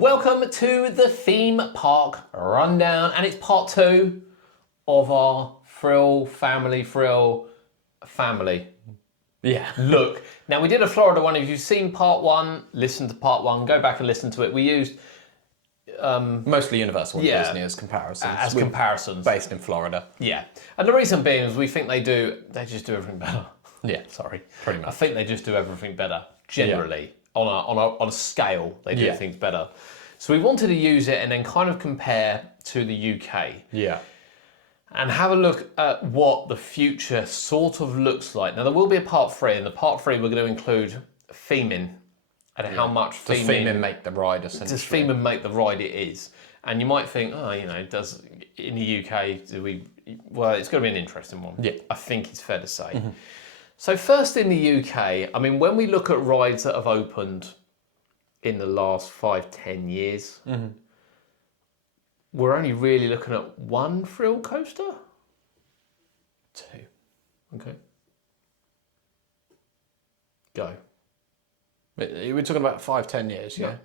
Welcome to the theme park rundown, and it's part 2 of our Frill family Yeah. look. Now, we did a Florida one. If you've seen part 1, listen to part 1, go back and listen to it. We used Mostly Universal and Yeah. Disney as comparisons. as comparisons. Based in Florida. Yeah, and the reason being is we think they just do everything better. Yeah. Sorry, Pretty I much. think they just do everything better generally on a scale. They do Yeah. things better. So we wanted to use it and then kind of compare to the UK. Yeah. And have a look at what the future sort of looks like. Now, there will be a part 3, and the part 3 we're going to include theming and how much Does theming theming make the ride essentially? does theming make the ride it is. And you might think, does in the UK do we? Well, it's going to be an interesting one. Yeah. I think it's fair to say. So first in the UK, I mean, when we look at rides that have opened in the last 5-10 years. We're only really looking at one thrill coaster? 2. Okay. Go. We're talking about 5-10 years, yeah?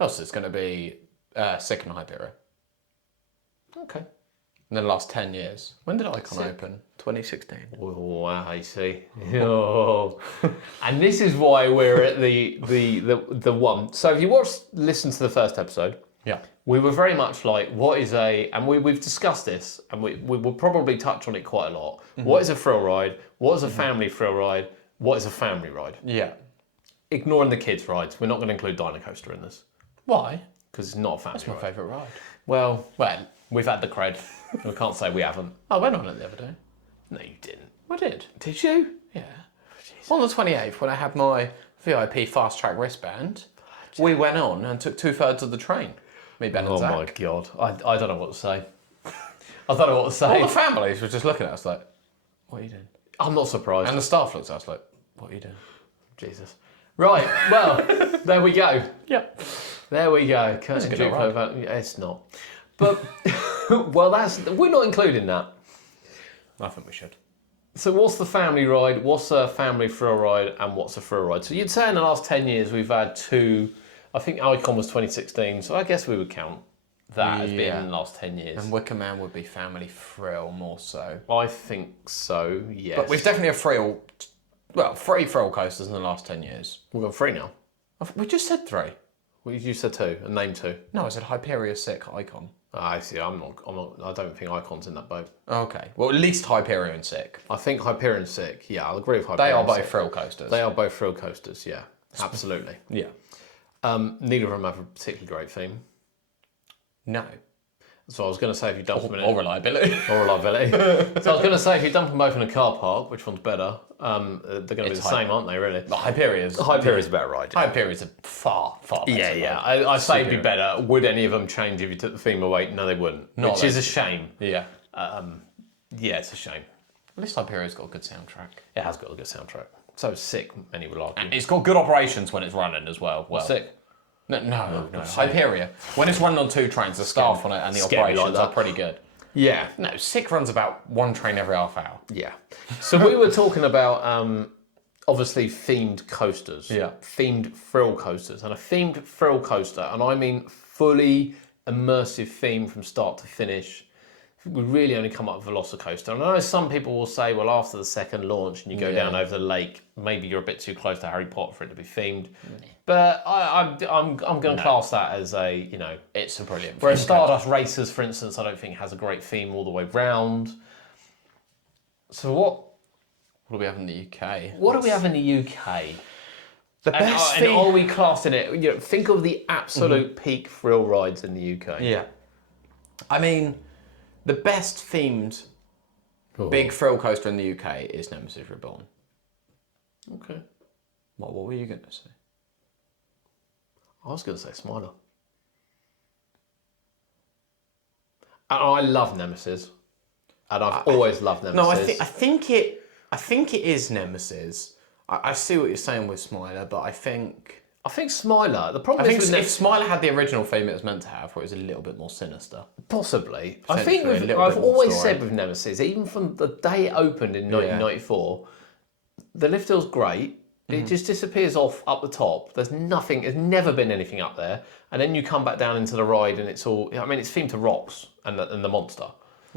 Oh, so it's going to be Sick and Hyperia. Okay. In the last 10 years. When did Icon open? 2016. Oh, I see. Oh. And this is why we're at the one. So if you listen to the first episode, Yeah. we were very much like, what is and we've discussed this, and we will probably touch on it quite a lot. What is a thrill ride? What is a family thrill ride? What is a family ride? Yeah. Ignoring the kids' rides, we're not going to include Dino Coaster in this, Why? because it's not a family It's my ride. favourite ride. Well, we've had the cred. We can't say we haven't. I went on it the other day. No, you didn't. I did. Did you? Yeah. On the 28th, when I had my VIP fast track wristband, we went on and took 2/3 of the train. Me, Ben, and Oh Zach. my God. I don't know what to say. I don't know what to say. All the families were just looking at us like, what are you doing? I'm not surprised. And the staff looked at us like, what are you doing? Jesus. Right, well, there we go. Yeah. There we go. That's a good ride. It's not. But, well, we're not including that. I think we should. So what's the family ride, what's a family thrill ride, and what's a thrill ride? So you'd say in the last 10 years we've had 2, I think Icon was 2016, so I guess we would count that as being in the last 10 years. And Wicker Man would be family thrill more so. I think so, yes. But we've definitely had 3 thrill coasters in the last 10 years. We've got 3 now. We just said 3. Well, you said 2, and name 2. No, I said Hyperia, Sick, Icon. I see, I don't think Icon's in that boat. Okay. Well, at least Hyperia and Sick. I think Hyperion Sick, yeah, I'll agree with Hyperion They are Sick. both thrill coasters. They are both thrill coasters, yeah, absolutely. Yeah. Neither of them have a particularly great theme. No. So I was going to say if you dump them in Or reliability. or reliability. So I was going to say if you dump them both in a car park, which one's better? They're going to be the same, aren't they? Really? But Hyperia's... Hyperia's a better ride. Hyperia's a far better Yeah. ride. I say it'd be better. Would any of them change if you took the theme away? No, they wouldn't. Not Which is they- a shame. Yeah. Yeah, it's a shame. At least Hyperia's got a good soundtrack. It has got a good soundtrack. So it's Sick, many will argue. It's got good operations when it's running as well. Sick. No. Hyperia. When it's running on 2 trains, the staff on it and the Scary like operations that. are pretty good. Yeah. No, Sick runs about 1 train every half hour. Yeah. So we were talking about obviously themed coasters. Yeah. Themed thrill coasters. And a themed thrill coaster, and I mean fully immersive theme from start to finish, we really only come up with Velocicoaster. And I know some people will say, well, after the second launch and you go down over the lake, maybe you're a bit too close to Harry Potter for it to be themed. But I'm going to class that as a, It's a brilliant whereas theme. Stardust Racers, for instance, I don't think has a great theme all the way round. So What do we have in the UK? what do we have in the UK? The best And theme... are we classing it? Think of the absolute peak thrill rides in the UK. Yeah. I mean, the best themed big thrill coaster in the UK is Nemesis Reborn. Okay. What were you going to say? I was going to say Smiler. And I love Nemesis, and I've always loved Nemesis. No, I think it is Nemesis. I see what you're saying with Smiler, but I think Smiler. The problem I is think with if Smiler had the original theme it was meant to have, where it was a little bit more sinister. possibly. I think Potentially a little I've bit more always story. said with Nemesis, even from the day it opened in 1994, the lift hill's great. It just disappears off up the top. There's nothing. There's never been anything up there. And then you come back down into the ride, and it's all. I mean, it's themed to rocks and the monster.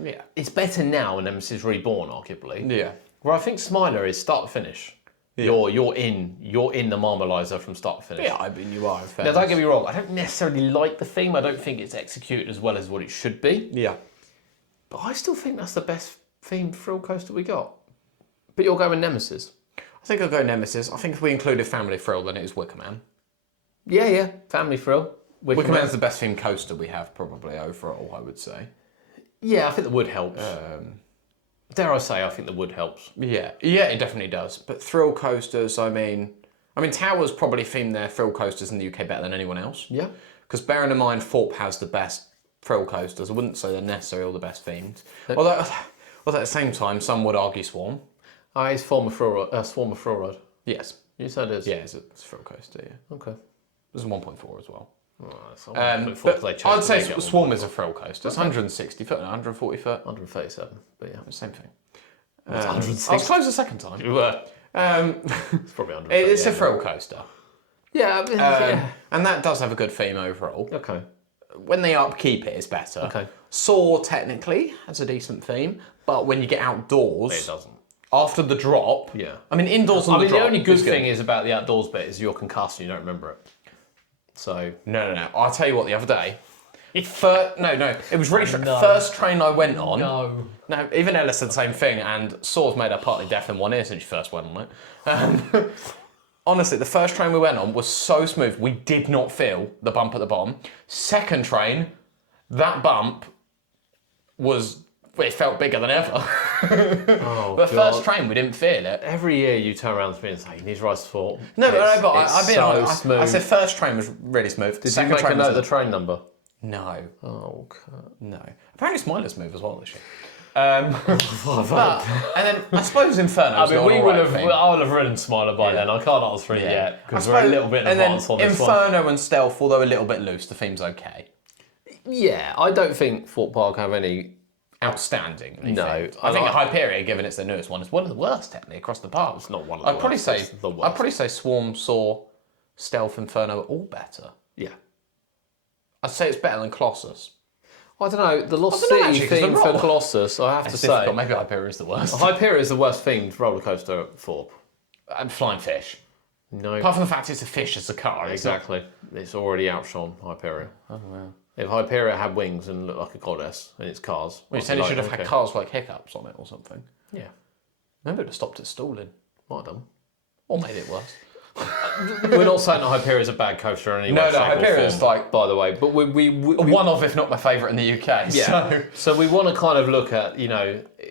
Yeah. It's better now than Nemesis Reborn, arguably. Yeah. Where I think Smiler is start to finish. Yeah. You're in the Marmalizer from start to finish. Yeah, I mean, you are. Now, don't get me wrong. I don't necessarily like the theme. I don't think it's executed as well as what it should be. Yeah. But I still think that's the best themed thrill coaster we got. But you're going Nemesis. I think I'll go Nemesis. I think if we included Family Thrill, then it is Wicker Man. Yeah. Family thrill. Wicker Man's the best themed coaster we have, probably, overall, I would say. Yeah, I think the wood helps. Dare I say, I think the wood helps. Yeah, it definitely does. But thrill coasters, I mean, Towers probably theme their thrill coasters in the UK better than anyone else. Yeah. Because bearing in mind, Thorpe has the best thrill coasters. I wouldn't say they're necessarily all the best themed. Although at the same time, some would argue Swarm. It's Swarm of Thrill Ride. Yes. You said it is. Yeah, it's a thrill coaster, yeah. Okay. There's a 1.4 as well. But I'd say Swarm is a thrill coaster. It's 160 foot and 140 foot. 137, but yeah. Same thing. It's I 160. was close the second time. You were. It's probably 100. It's a thrill coaster. Yeah, yeah. And that does have a good theme overall. Okay. When they upkeep it, it's better. Okay. Saw technically has a decent theme, but when you get outdoors, It doesn't. after the drop, Yeah. I mean indoors on I mean, the drop. the only good is thing is about the outdoors bit is you're concussed and you don't remember it. So. No. I'll tell you what. The other day, it was really first train I went on. No, even Ella said the same thing, and Saw's made her partly deaf in one ear since she first went on it. Honestly, the first train we went on was so smooth, we did not feel the bump at the bottom. Second train, that bump it felt bigger than ever. But first train, we didn't feel it. Every year you turn around to me and say, you need to rise to Thorpe. But I've been so on. smooth. I said first train was really smooth. Did you make a note of the train number? No. Oh, okay. No. Apparently Smiler's smooth as well this year. And then I suppose Inferno's I mean, I would have ridden Smiler by then. I can't answer it yet because we're a little bit in advance on this one. Inferno and Stealth, although a little bit loose, the theme's okay. Yeah, I don't think Thorpe Park have any Outstanding. No, I think Hyperia, given it's their newest one, is one of the worst technically across the park. It's not one of the worst. It's the worst. I'd probably say Swarm, Saw, Stealth, Inferno are all better. Yeah. I'd say it's better than Colossus. I don't know, the Lost I don't know, City actually, 'cause theme they're for wrong. Colossus, I have to It's say. difficult. Maybe Hyperia is the worst. Hyperia is the worst themed roller coaster at Thorpe. And Flying Fish. No. Apart from the fact it's a fish as a car. Exactly. It's already outshone Hyperia. Oh, wow. If Hyperia had wings and looked like a goddess in its cars. Well, you said it should have had cars like hiccups on it or something. Yeah, Maybe it would have stopped it stalling. might have done. Or made it worse. We're not saying that Hyperia is a bad coaster in any way, No, shape or Hyperia form, is like- by the way. But we One of, if not my favourite in the UK. yeah. So we want to kind of look at,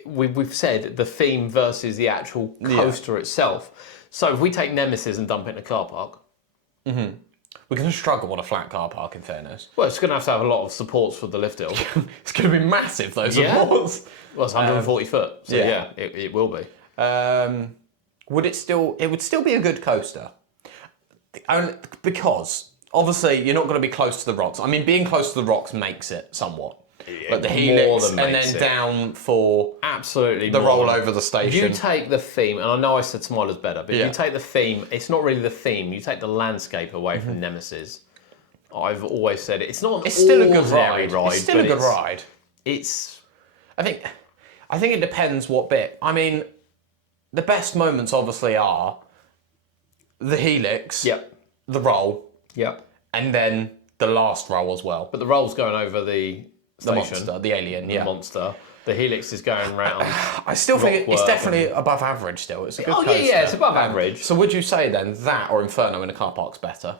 we've said the theme versus the actual coaster itself. So if we take Nemesis and dump it in a car park, We're going to struggle on a flat car park, in fairness. well, it's going to have a lot of supports for the lift hill. It's going to be massive, those Yeah. supports. Well, it's 140 foot. So yeah. it will be. It would still be a good coaster. Because, obviously, you're not going to be close to the rocks. I mean, being close to the rocks makes it somewhat. But the more helix than and makes then it. down for Absolutely. the more roll than- over the If station. you take the theme, and I know I said Smiler's better, but if Yeah. you take the theme, it's not really the theme. You take the landscape away from Nemesis. I've always said it. It's not an It's still a good ordinary ride. It's still a but good ride. It's I think it depends what bit. I mean, the best moments obviously are the helix, yep, the roll, and then the last roll as well. but the roll's going over the The station, monster, the alien, the monster. The helix is going round. I still think it's Rockwork definitely above average still. It's a good coaster. yeah, it's above average. So would you say then that or Inferno in a car park's better?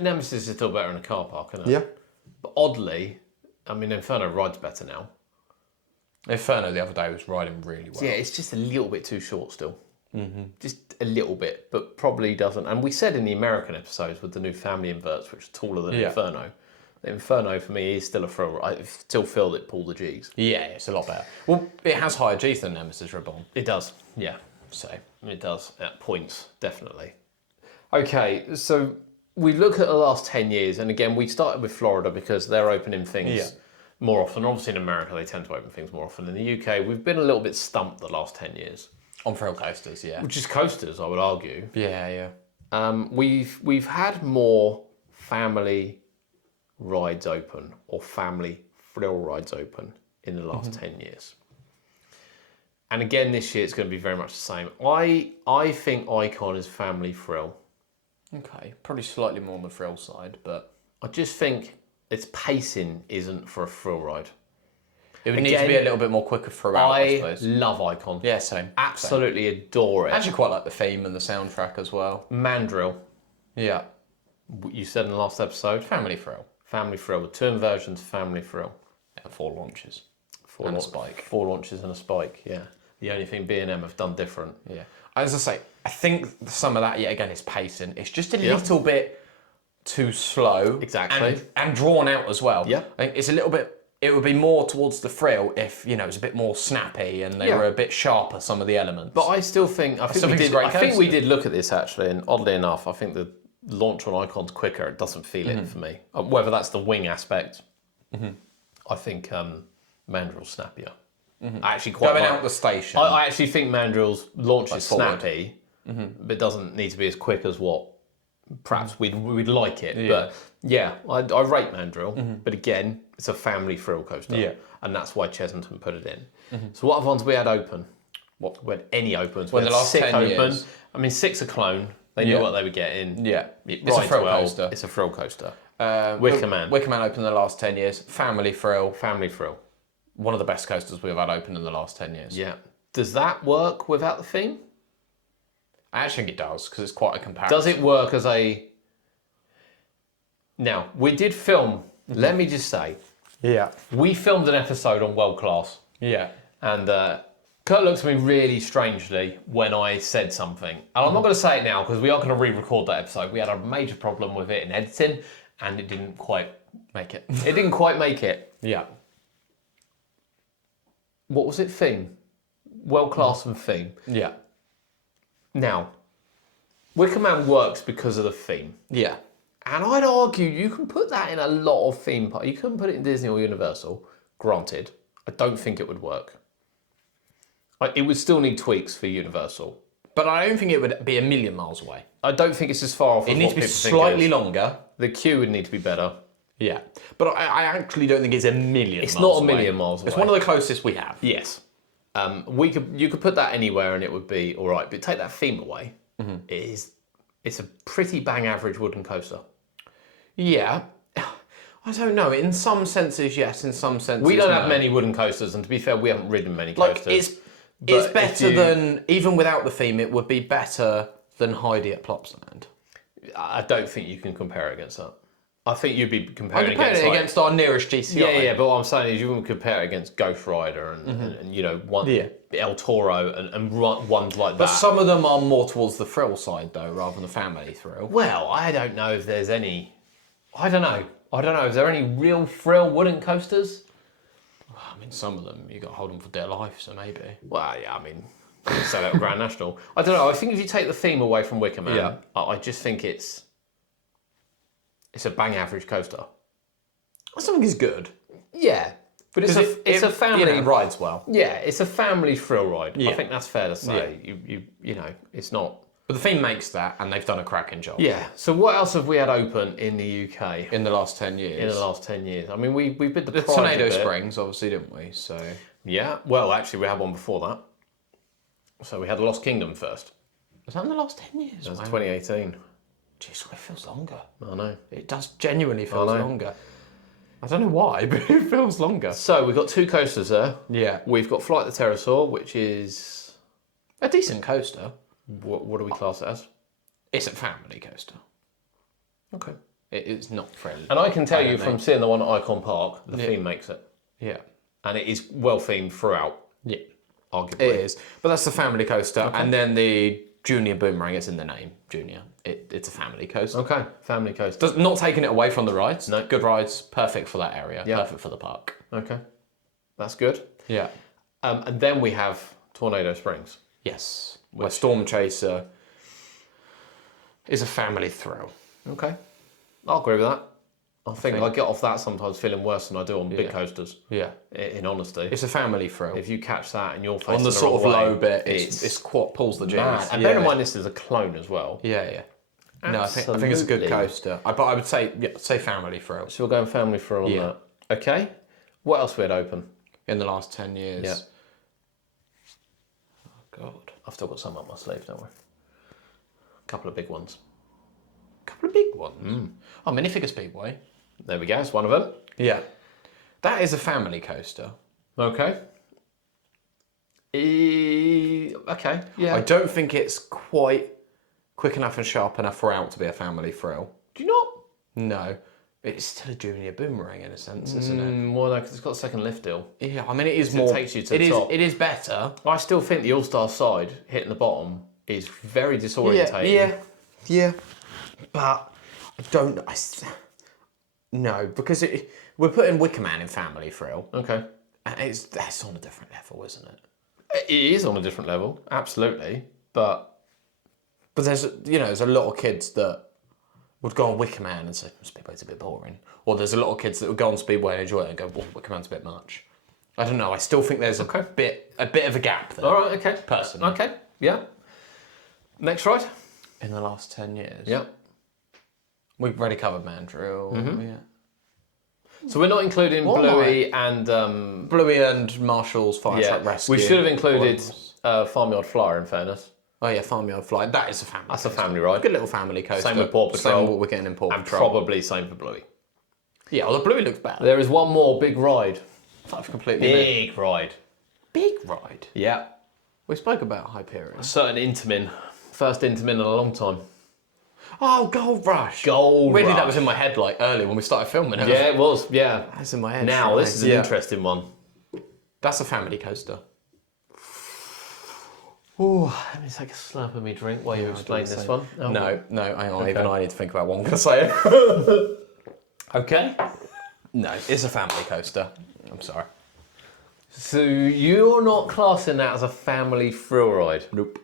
Nemesis is still better in a car park, isn't it? But oddly, I mean, Inferno rides better now. Inferno the other day was riding really well. Yeah, it's just a little bit too short still. Just a little bit, but probably doesn't. And we said in the American episodes with the new family inverts, which are taller than Inferno, the Inferno for me is still a thrill. I still feel that pull the G's. Yeah, it's a lot better. Well, it has higher G's than Nemesis Reborn. It does, yeah. So It does, at points, definitely. Okay, so we look at the last 10 years, and again, we started with Florida because they're opening things more often. Obviously, in America, they tend to open things more often. In the UK, we've been a little bit stumped the last 10 years. On thrill coasters, yeah. Which is coasters, I would argue. Yeah, yeah. We've had more family rides open or family thrill rides open in the last 10 years. And again, this year it's going to be very much the same. I think Icon is family thrill. Okay, probably slightly more on the thrill side, but I just think its pacing isn't for a thrill ride. it would need to be a little bit more quicker throughout, I suppose. love Icon. Yeah, same. Absolutely adore it. I actually quite like the theme and the soundtrack as well. Mandrill, Yeah. you said in the last episode. Family thrill. Family thrill. The two inversions, family thrill. Yeah, 4 launches. And a spike. 4 launches and a spike, yeah. The only thing B&M have done different. Yeah. As I say, I think some of that, yet again, is pacing. It's just a little bit too slow. Exactly. And drawn out as well. Yeah. I think it's a little bit, it would be more towards the thrill if, it was a bit more snappy and they were a bit sharper, some of the elements. But I still think, I think we coaster. did look at this actually, and oddly enough, I think the launch on Icon's quicker. It doesn't feel it for me. Whether that's the wing aspect, I think Mandrill's snappier. I actually quite Going like, out the station. I actually think Mandrill's launch is forward. snappy, but doesn't need to be as quick as what perhaps we'd like it. But yeah, I rate Mandrill, but again, it's a family thrill coaster. Yeah. And that's why Chesington put it in. So what other ones we had open? We had any opens? Well, we in had the last 6 10 open. years. I mean, 6 a clone. They knew what they were getting. Yeah. It It's a rides thrill well. coaster. It's a thrill coaster. Wicker Man. Wicker Man opened in the last 10 years. Family thrill. Family thrill. One of the best coasters we've had open in the last 10 years. Yeah. Does that work without the theme? I actually think it does, because it's quite a comparison. Does it work as a... Now, we did film, let me just say, we filmed an episode on World Class, Yeah. and Kurt looked at me really strangely when I said something. And I'm not going to say it now, because we are going to re-record that episode. We had a major problem with it in editing, and it didn't quite Make it. It didn't quite make it. Yeah. What was it? Theme. World Class and theme. Yeah. Now, Wicker Man works because of the theme. Yeah. And I'd argue you can put that in a lot of theme parks. You couldn't put it in Disney or Universal. Granted, I don't think it would work. It would still need tweaks for Universal. But I don't think it would be a million miles away. I don't think it's as far off as It needs what to be people think it slightly is. longer. The queue would need to be better. Yeah. But I actually don't think it's a million It's miles not a away. million miles away. It's one of the closest we have. Yes. You could put that anywhere and it would be all right. But take that theme away. It's a pretty bang average wooden coaster. Yeah. I don't know. In some senses, yes. In some senses, We don't no. have many wooden coasters, and to be fair, we haven't ridden many Like, coasters. it's But better if you- than, even without the theme, it would be better than Heidi at Plopsaland. I don't think you can compare it against that. I think you'd be I comparing compare against, it like- against our nearest GCI. Yeah, but what I'm saying is you wouldn't compare it against Ghost Rider and you know, El Toro and ones like But that. some of them are more towards the thrill side, though, rather than the family thrill. Well, I don't know if there's any... I don't know. Is there any real thrill wooden coasters? I mean, some of them, you got to hold them for dear life, so maybe. Well, yeah, I mean, so that Grand National. I don't know. I think if you take the theme away from Wicker Man, Yeah. I just think it's a bang average coaster. I still think it's good. Yeah, but it's a family. It rides well. Yeah, it's a family thrill ride. I Yeah. think that's fair to say. You know, it's not. But the theme makes that, and they've done a cracking job. Yeah. So what else have we had open in the UK In the last 10 years. in the last 10 years? I mean, we bid The prize a Tornado bit. Springs, obviously, didn't we? So Yeah. Well, actually, we had one before that. So we had Lost Kingdom first. was that in the last 10 years? That was Wow. 2018. Jeez, it feels longer. I know. It does genuinely feel know. longer. I don't know why, but it feels longer. So we've got 2 coasters there. Yeah. We've got Flight the Pterosaur, which is A decent coaster. what do we class it as? It's a family coaster. Okay. It is not friendly. And I can tell I you don't from know. seeing the one at Icon Park, the theme makes it. Yeah. And it is well themed throughout, Yeah. arguably. It is. But that's the family coaster. And then the Junior Boomerang, it's in the name, Junior. It's a family coaster. Okay, family coaster. Not taking it away from the rides. No. Good rides, perfect for that area, Yeah. perfect for the park. Okay, that's good. Yeah. And then we have Tornado Springs. Yes. Where Storm Chaser is a family thrill. Okay, I'll agree with that. I think I get off that sometimes feeling worse than I do on big coasters. Yeah. In honesty, It's a family thrill. if you catch that and you're facing On the sort of wrong way, low bit, it's quite pulls the mad. G's. And bear in mind this is a clone as well. Yeah. No, I think it's a good Absolutely. coaster. But I would say family thrill So we're going family for on that. Okay. What else we had open? in the last 10 years. Yeah. Oh God. I've still got some up my sleeve, don't worry. A couple of big ones. A couple of big ones. Oh, Minifigure Speedway. There we go. It's one of them. Yeah. That is a family coaster. Okay. Okay. Yeah. I don't think it's quite quick enough and sharp enough for out to be a family thrill. Do you not? No. It's still a junior boomerang in a sense, isn't it? Well, no, because it's got a second lift deal. Yeah, I mean it is It more. takes you to the top. It is better. I still think the All-Star side hitting the bottom is very disorientating. Yeah. But I don't. No, because we're putting Wicker Man in family thrill, Okay. and that's on a different level, isn't it? It is on a different level, absolutely. But there's a lot of kids that would go on Wicker Man and say Speedway's a bit boring, or there's a lot of kids that would go on Speedway and enjoy it and go, well, Wicker Man's a bit much. I don't know. I still think there's a bit of a gap there. all right, okay. Personally. Okay. Yeah. Next ride. In the last 10 years. Yeah. We've already covered Mandrill. Yeah. So we're not including What am Bluey and Bluey and Marshall's Fire Truck Rescue. we should have included Farmyard Flyer. In fairness, Oh yeah, Farmyard Fly. That is a family. that's a family ride. Good little family coaster. Same with Paw Patrol. Same what we're getting in Paw And Patrol. probably same for Bluey. Yeah, well, the Bluey looks better. There is one more big ride. I've completely missed. Big ride. Big ride. Yeah. We spoke about Hyperion. Certain Intamin. First Intamin in a long time. Oh, Gold Rush. Gold Weirdly, Rush. that was in my head like earlier when we started filming it. Yeah, it was. Yeah. That's in my head. Now, this is an Yeah. interesting one. That's a family coaster. Ooh, let me take a slurp of me drink while you explain this one. Oh. No, hang on. Even I need to think about what I'm going to say. Okay. No, it's a family coaster. I'm sorry. So you're not classing that as a family thrill ride? Nope.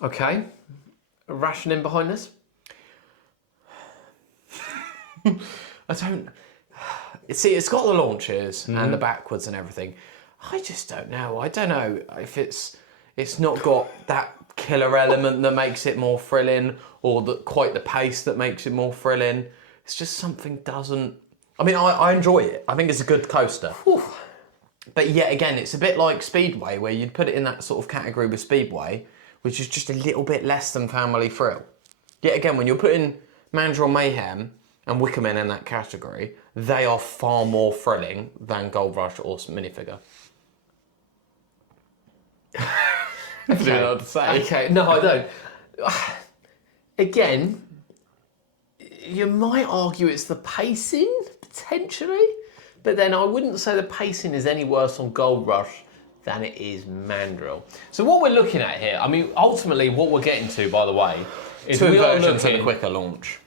Okay. Rationing behind this? I don't. See, it's got the launches and the backwards and everything. I just don't know. I don't know if it's not got that killer element that makes it more thrilling, or quite the pace that makes it more thrilling. It's just something doesn't. I mean, I enjoy it. I think it's a good coaster. Whew. But yet again, it's a bit like Speedway, where you'd put it in that sort of category with Speedway, which is just a little bit less than family thrill. Yet again, when you're putting Mandrill Mayhem and Wicker Man in that category, they are far more thrilling than Gold Rush or Minifigure. I don't know what to say. Okay, no, I don't. Again, you might argue it's the pacing, potentially, but then I wouldn't say the pacing is any worse on Gold Rush than it is Mandrill. So what we're looking at here, I mean, ultimately what we're getting to, by the way, is Two we are versions and a looking... quicker launch.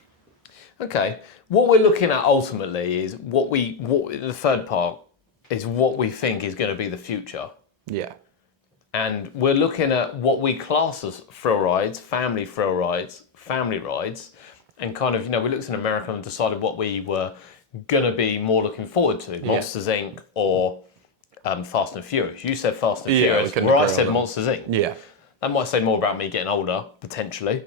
Okay, what we're looking at ultimately is what the third part is what we think is going to be the future. Yeah. And we're looking at what we class as thrill rides, family thrill rides, family rides, and kind of, we looked in America and decided what we were going to be more looking forward to, Monsters Inc. or Fast and Furious. You said Fast and Yeah, Furious, we where I couldn't agree said on that. Monsters Inc. Yeah. That might say more about me getting older, potentially.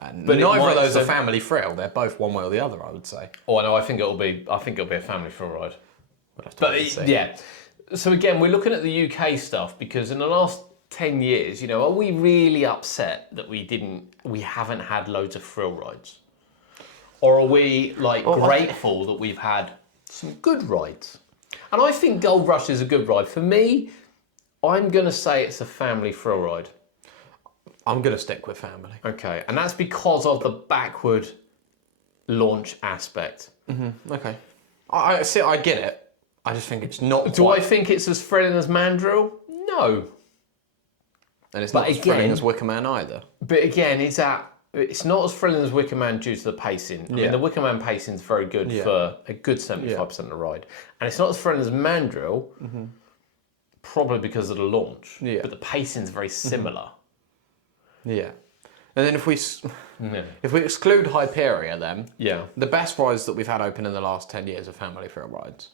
And But it neither might of those say- are family thrill. They're both one way or the other, I would say. Oh, no, I think it'll be a family thrill ride. We'll have to But wait and see. yeah, so again, we're looking at the UK stuff because in the last 10 years, are we really upset that we haven't had loads of thrill rides? Or are we grateful that we've had some good rides? And I think Gold Rush is a good ride. For me, I'm going to say it's a family thrill ride. I'm going to stick with family. Okay, and that's because of the backward launch aspect. Okay. I see. I get it. I just think it's not. Do I think it's as thrilling as Mandrill? No. And it's But not as thrilling again- as Wicker Man either. But again, it's not as thrilling as Wicker Man due to the pacing. I mean, the Wicker Man pacing is very good for a good 75% of the ride. And it's not as thrilling as Mandrill, probably because of the launch. Yeah. But the pacing's very similar. Yeah. And then if we exclude Hyperia, then Yeah. the best rides that we've had open in the last 10 years are family thrill rides.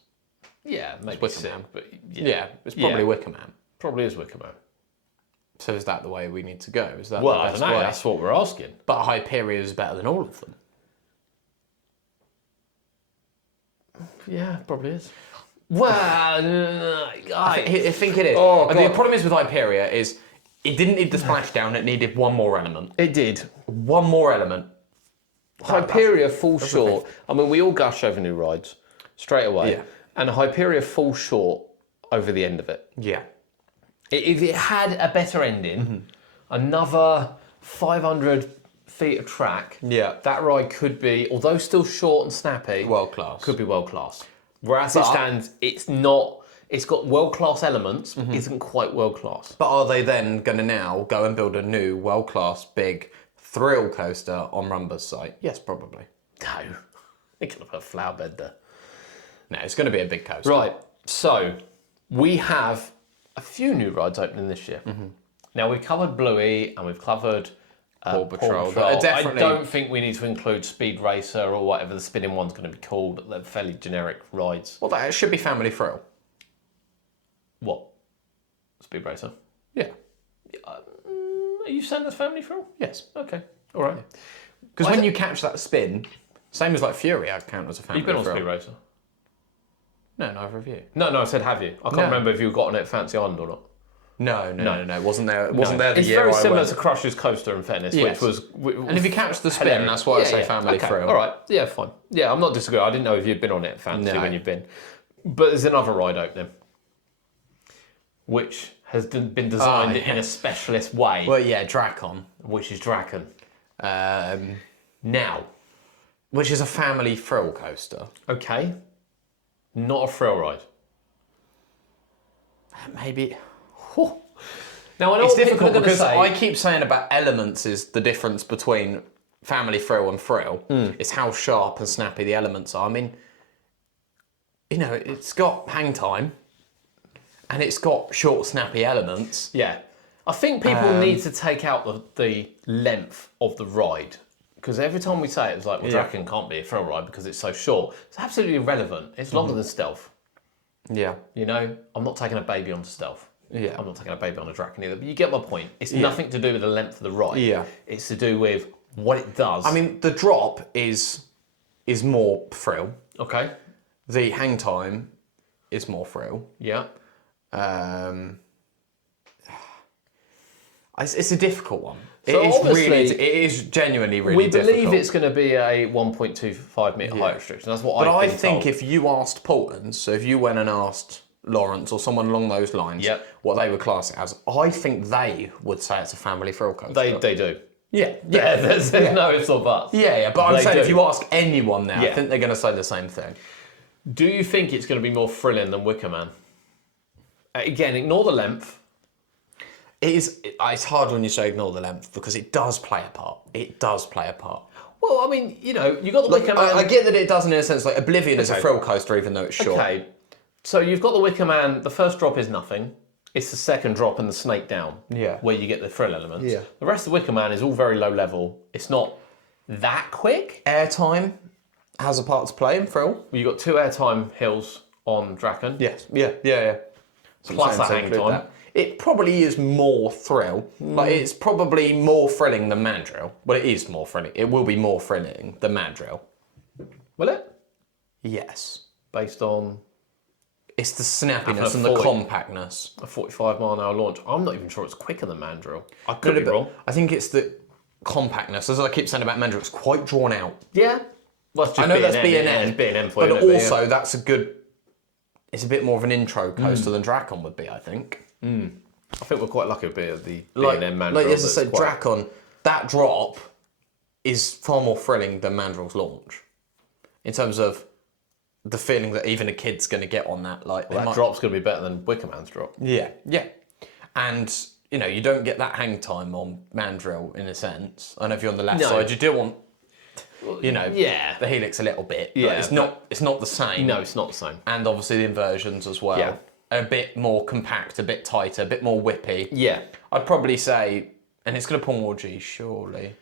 Yeah, maybe Wicker six, Man. but Yeah, it's probably Wicker Man. Probably is Wicker Man. So is that the way we need to go? Is that Well, the I best don't know. way? That's what we're asking. But Hyperia is better than all of them. Yeah, probably is. Well, I think it is. Oh, The God. problem is with Hyperia is it didn't need the splashdown, it needed one more element. It did. One more element. Hyperia falls short. I mean, we all gush over new rides straight away. Yeah. And Hyperia falls short over the end of it. Yeah. If it had a better ending, another 500 feet of track, Yeah. that ride could be, although still short and snappy, World class. could be world class. Whereas it But- stands, it's not. It's got world class elements, isn't quite world class. But are they then going to now go and build a new world class big thrill coaster on Rumba's site? Yes, probably. No, they're gonna put a flower bed there. No, it's going to be a big coaster. Right. So we have a few new rides opening this year. Now we've covered Bluey and we've covered Paw Patrol, but definitely- I don't think we need to include Speed Racer or whatever the spinning one's going to be called. They're fairly generic rides. Well, that should be family thrill. What? Speed Racer? Yeah. Are you saying that's family thrill? Yes. Okay. All right. Because Why when is you catch that spin, same as like Fury, I'd count as a family You've been on thrill. Speed Racer? No, neither of you. No, I said have you? I can't No. remember if you got on it at Fancy Island or not. No. Wasn't there the It's year very I similar went. to Crush's Coaster in fairness, Yes. which was... And if you catch the spin, that's why I say family okay. thrill. All right, yeah, fine. Yeah, I'm not disagreeing. I didn't know if you'd been on it at Fancy No. when you've been. But there's another ride opening, which has been designed in a specialist way, Well, yeah, Dracon, which is Draken. um, Now, which is a family thrill coaster. okay, not a thrill ride. Maybe. Now, I know It's what people difficult are going to because say. I keep saying about elements is the difference between family thrill and thrill. It's how sharp and snappy the elements are. I mean, you know, it's got hang time and it's got short, snappy elements. Yeah. I think people need to take out the length of the ride. Because every time we say it, it's like, well, Draken can't be a thrill ride because it's so short. It's absolutely irrelevant. It's longer than Stealth. Yeah. You know, I'm not taking a baby onto Stealth. Yeah. I'm not taking a baby on a Draken either. But you get my point. It's nothing to do with the length of the ride. Yeah. It's to do with what it does. I mean, the drop is more thrill. okay. The hang time is more thrill. Yeah. It's a difficult one. So obviously- it is genuinely really We difficult. believe it's going to be a 1.25 metre height restriction. That's what But I've I been think told. if you asked Portland, so if you went and asked Lawrence or someone along those lines, Yep. what they would class it as, I think they would say it's a family thrill coaster. They do. yeah, Yeah, there's no ifs or buts. yeah. But I'm They saying do. if you ask anyone now, I Yeah. think they're going to say the same thing. Do you think it's going to be more thrilling than Wicker Man? Again, ignore the length. It's hard when you say ignore the length because it does play a part. It does play a part. Well, I mean, you know, you got the Wicker Man. I get that it doesn't in a sense like Oblivion is a Okay. thrill coaster even though it's short. Okay, so you've got the Wicker Man. The first drop is nothing. It's the second drop and the snake down. Yeah. Where you get the thrill elements. Yeah. The rest of Wicker Man is all very low level. It's not that quick. Airtime has a part to play in thrill. You got 2 airtime hills on Draken. Yes. Yeah. Plus Sometimes a they hang include time. that. It probably is more thrill. Like it's probably more thrilling than Mandrill. Well, it is more thrilling. It will be more thrilling than Mandrill. Will it? Yes. Based on It's the snappiness After and the 40. compactness. a 45-mile-an-hour launch. I'm not even sure it's quicker than Mandrill. I could be wrong. I think it's the compactness. As I keep saying about Mandrill, it's quite drawn out. Yeah. Well, it's just I know that's B&M, B&M, it's B&M for but you, also that's a good. It's a bit more of an intro coaster than Dracon would be, I think. I think we're quite lucky with the Like, B&M Mandrill. like as I that's said, quite- Dracon, that drop is far more thrilling than Mandrill's launch. In terms of the feeling that even a kid's going to get on that. Like they that might- drop's going to be better than Wicker Man's drop. Yeah. And, you know, you don't get that hang time on Mandrill in a sense. I know if you're on the left No. side, you do want, you know, Yeah. the helix a little bit. But Yeah, it's not the same. No, it's not the same. And obviously the inversions as well. Yeah. A bit more compact, a bit tighter, a bit more whippy. Yeah. I'd probably say And it's going to pull more G's, surely.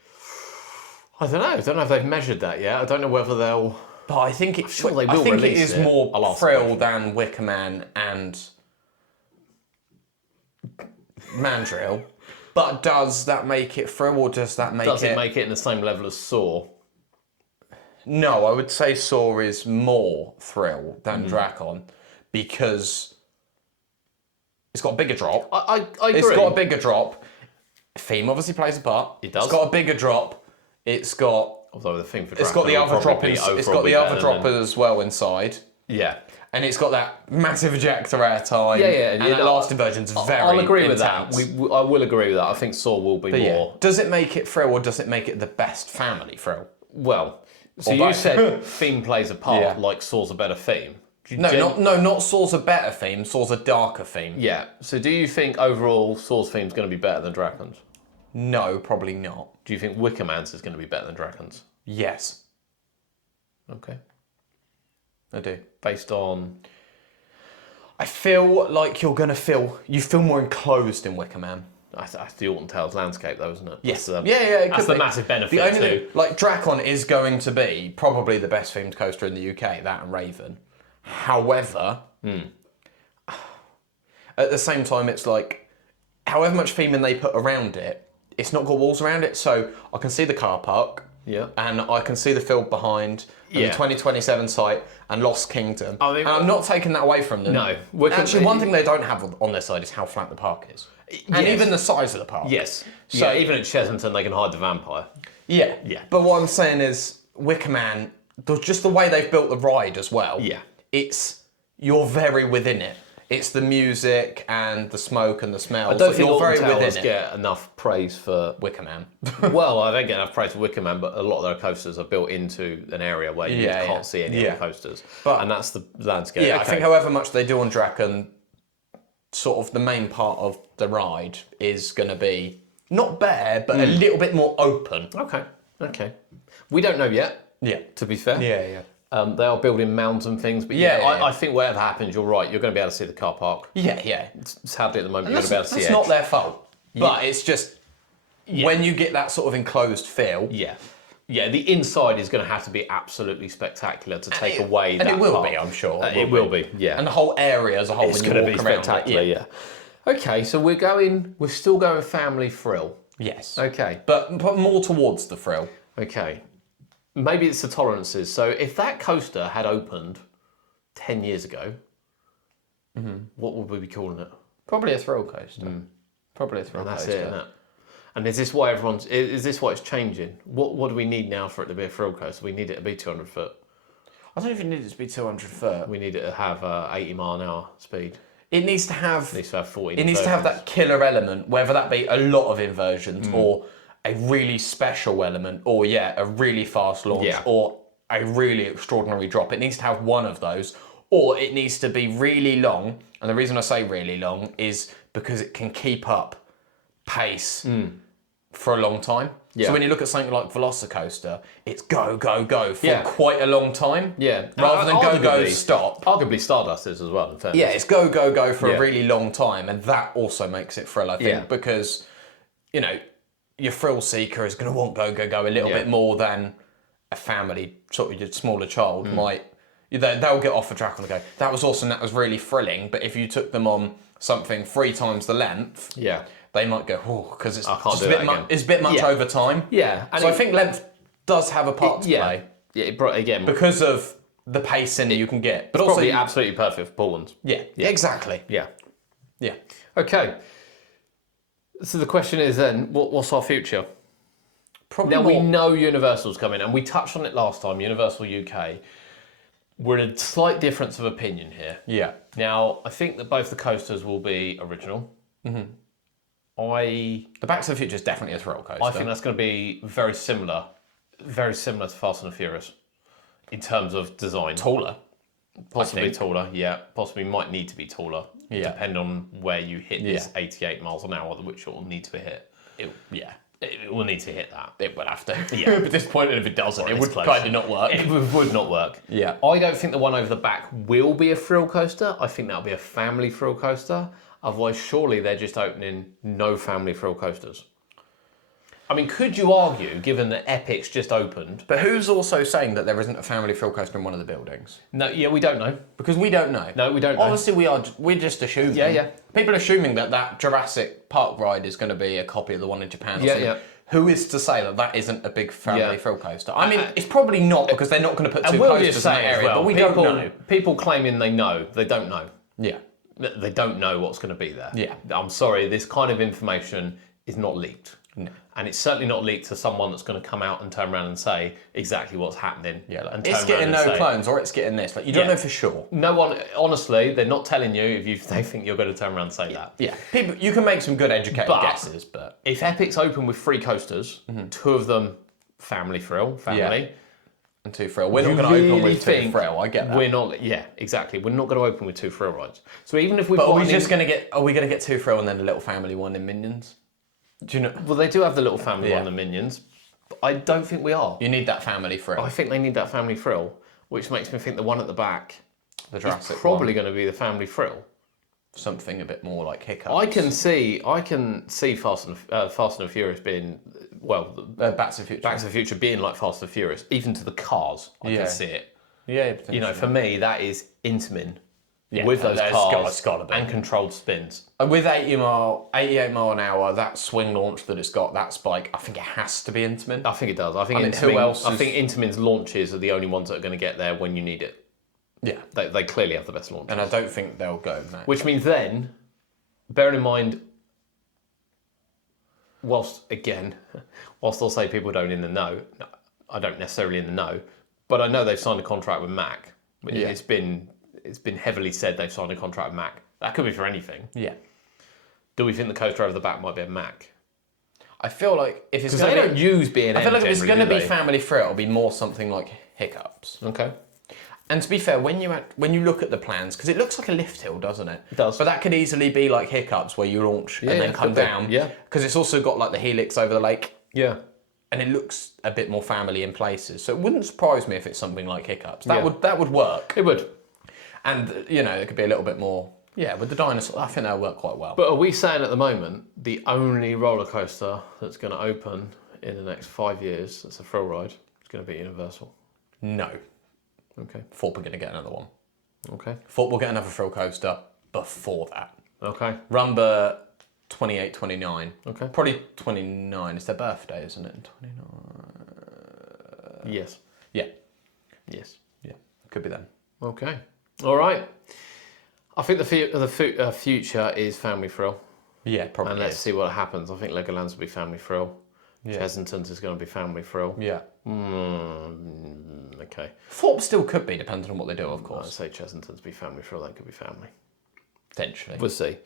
I don't know. I don't know if they've measured that yet. I don't know whether they'll... But I think it, sure they will I think it release is it. more I'll ask Frill than Wicker Man and Mandrill. But does that make it Frill, or does that make Does it... it make it in the same level as Saw? No, I would say Saw is more Thrill than Dracon, because it's got a bigger drop. I agree. It's got a bigger drop. Theme obviously plays a part. It does. It's got a bigger drop. It's got... Although the thing for It's Dracon got the will other drop. probably be It's got overall the be other better drop than- as well inside, Yeah. and it's got that massive ejector airtime. Yeah, and yeah. that last inversion's very. I'll agree with intense. that. I will agree with that. I think Saw will be But yeah, more... does it make it Frill, or does it make it the best family Frill? Well, so Or you both. said theme plays a part, Yeah. like Saw's a better theme. Do you Not Saw's a better theme. Saw's a darker theme. Yeah. So do you think overall Saw's theme's going to be better than Drakon's? No, probably not. Do you think Wicker Man's is going to be better than Drakon's? Yes, Okay. I do. Based on... I feel like you feel more enclosed in Wicker Man. That's the Alton Tales landscape, though, isn't it? Yes. That's It that's could the be. massive benefit, The only too. thing, like Dracon is going to be probably the best themed coaster in the UK, that and Raven. However, at the same time, it's like, however much theming they put around it, it's not got walls around it, so I can see the car park. Yeah. And I can see the field behind, and Yeah. the 2027 site, and Lost Kingdom. I mean, and I'm not taking that away from them. No. Actually, one thing they don't have on their side is how flat the park is. And Yes. even the size of the park. Yes. So- Yeah, even at Chesington, they can hide the vampire. Yeah. Yeah. But what I'm saying is, Wicker Man, just the way they've built the ride as well. Yeah. You're very within it. It's the music and the smoke and the smells. I don't think you're very Alton Tales within it. get enough praise for... Wicker Man. Well, I don't get enough praise for Wicker Man, but a lot of their coasters are built into an area where you Yeah, can't yeah. see any Yeah. other coasters. But- and that's the landscape. Yeah, Okay. I think however much they do on Draken, sort of the main part of the ride is going to be not bare, but a little bit more open. Okay. We don't know yet, Yeah. to be fair. Yeah. They are building mounds and things, but Yeah, yeah, yeah. I think whatever happens, you're right. You're going to be able to see the car park. Yeah. Sadly, at the moment, And you're that's going to be able to see that's Edge. not their fault. But it's just when you get that sort of enclosed feel. Yeah. Yeah, the inside is going to have to be absolutely spectacular to take away and that it will part. be, I'm sure. It will be, yeah. And the whole area as a whole, It's when you going to walk be around. spectacular, yeah. Okay, so we're still going family thrill. Yes. Okay. But more towards the thrill. Okay. Maybe it's the tolerances. So if that coaster had opened 10 years ago, what would we be calling it? Probably a thrill coaster. Probably a thrill That's coaster. it, isn't it? And is this why is this why it's changing? What do we need now for it to be a thrill coaster? We need it to be 200 foot. I don't even need it to be 200 foot. We need it to have 80 mile an hour speed. It needs to have. It needs to have 14 It needs to have that killer element, whether that be a lot of inversions or a really special element, or a really fast launch, Yeah. or a really extraordinary drop. It needs to have one of those, or it needs to be really long. And the reason I say really long is because it can keep up pace for a long time. Yeah. So when you look at something like Velocicoaster, it's go, go, go for Yeah. quite a long time. Yeah. Rather than go, go, Arguably- stop. Arguably Stardust is as well, in fairness. Yeah, it's go, go, go for Yeah. a really long time, and that also makes it thrill, I think, Yeah. because, your thrill seeker is going to want go, go, go a little Yeah. bit more than a family, sort of your smaller child might. They'll get off a track on the go. That was awesome, that was really thrilling, but if you took them on something 3 times the length, Yeah. they might go, oh, because it's can't just do a bit that much. again. It's a bit much Yeah. over time. Yeah. And So I think length does have a part to yeah. play Yeah, it brought, again, because of the pacing you can get, but it's also probably absolutely perfect for pool ones. yeah, exactly. Yeah. Yeah. Okay. So the question is then, what's our future? Probably Now, we more- know Universal's coming, and we touched on it last time, Universal UK. We're in a slight difference of opinion here. Yeah. Now, I think that both the coasters will be original. I The Back to the Future is definitely a thrill coaster. think that's going to be very similar to Fast and the Furious in terms of design. taller. Possibly think. taller, yeah. Possibly might need to be taller, Yeah. depending on where you hit this Yeah. 88 miles an hour, which it will need to hit. Yeah, It will need to hit that. it would have to. Yeah. But disappointed if it doesn't. It it's would close. kind of not work. It would not work. Yeah. I don't think the one over the back will be a thrill coaster. I think that'll be a family thrill coaster. Otherwise, surely they're just opening no family thrill coasters. I mean, could you argue, given that Epic's just opened? But who's also saying that there isn't a family thrill coaster in one of the buildings? No, yeah, we don't know. Because we don't know. No, we don't know. Obviously, we're just assuming. Yeah. People are assuming that Jurassic Park ride is going to be a copy of the one in Japan. Or something. Yeah. Who is to say that isn't a big family thrill coaster? I mean, it's probably not because they're not going to put two coasters in that area. But we don't know. People claiming they know, they don't know. Yeah. They don't know what's going to be there. Yeah. I'm sorry, this kind of information is not leaked. No. And it's certainly not leaked to someone that's going to come out and turn around and say exactly what's happening. Yeah, like, and it's getting no clones or it's getting this. Like, you don't know for sure. No one, honestly, they're not telling you if they think you're going to turn around and say that. Yeah, people, you can make some good educated guesses, but if Epic's open with 3 coasters, 2 of them family thrill, and 2 thrill. We're not going to open with 2 thrill. I get that. We're not. Yeah, exactly. We're not going to open with 2 thrill rides. So even if we, are we just going to get? Are we going to get 2 thrill and then a little family one in Minions? Do you know? Well, they do have the little family one in the Minions. But I don't think we are. You need that family thrill. I think they need that family thrill, which makes me think the one at the back, the Jurassic, is probably going to be the family thrill. Something a bit more like Hiccups. I can see Fast and Furious being Back to the Future. Back to the Future being like Fast and Furious, even to the cars. I can see it. Yeah, you know, for me, that is Intamin with those cars and controlled spins. With 88 mile an hour, that swing launch that it's got, that spike, I think it has to be Intamin. I think it does. I think Intamin's launches are the only ones that are going to get there when you need it. Yeah. They clearly have the best launches. And I don't think they'll go next. Which means then, bearing in mind, whilst I'll say people don't in the know, I don't necessarily in the know, but I know they've signed a contract with Mack. It's been heavily said they've signed a contract with Mack. That could be for anything. Yeah. Do we think the coaster over the back might be a Mack? I feel like if it's because they don't use B&M. I feel like if it's going to be family thrill, it'll be more something like Hiccups. Okay. And to be fair, when you look at the plans, because it looks like a lift hill, doesn't it? It does. But that could easily be like Hiccups, where you launch and then come down. Yeah. Because it's also got like the helix over the lake. Yeah. And it looks a bit more family in places. So it wouldn't surprise me if it's something like Hiccups. That would work. It would. And, you know, it could be a little bit more... Yeah, with the dinosaurs, I think that'll work quite well. But are we saying at the moment, the only roller coaster that's going to open in the next 5 years, that's a thrill ride, is going to be Universal? No. Okay. Thought we're going to get another one. Okay. Thought we'll get another thrill coaster before that. Okay. Rumba 28, 29. Okay. Probably 29. It's their birthday, isn't it? 29. Yes. Yeah. Yes. Yeah. Could be them. Okay. All right. I think the future is family thrill. Yeah, probably. And let's see what happens. I think Legoland's will be family thrill. Yeah. Chessington's is going to be family thrill. Yeah. Okay. Thorpe still could be, depending on what they do, of course. I'd say Chessington's be family thrill. That could be family. Potentially. We'll see.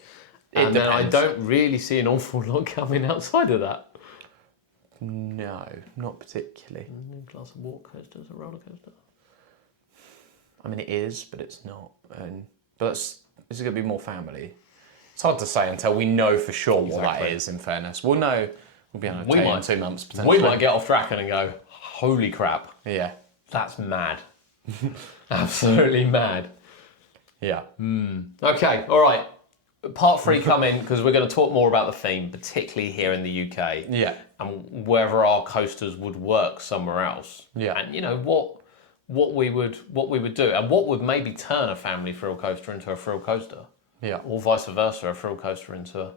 And then I don't really see an awful lot coming outside of that. No, not particularly. Class of walk coasters, a roller coaster. I mean, it is, but it's not. But this is going to be more family. It's hard to say until we know for sure what that is, in fairness. We'll know. We'll be able to tell you in 2 months, potentially. We might get off track and go, holy crap. Yeah. That's mad. Absolutely mad. Yeah. Okay, all right. Part 3 coming, because we're going to talk more about the theme, particularly here in the UK. Yeah. And whether our coasters would work somewhere else. Yeah. And, you know, what we would do, and what would maybe turn a family thrill coaster into a thrill coaster. Yeah. Or vice versa, a thrill coaster into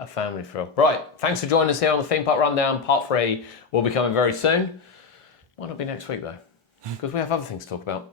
a family thrill. Right, thanks for joining us here on the Theme Park Rundown. Part 3 will be coming very soon. Might not be next week, though, because we have other things to talk about.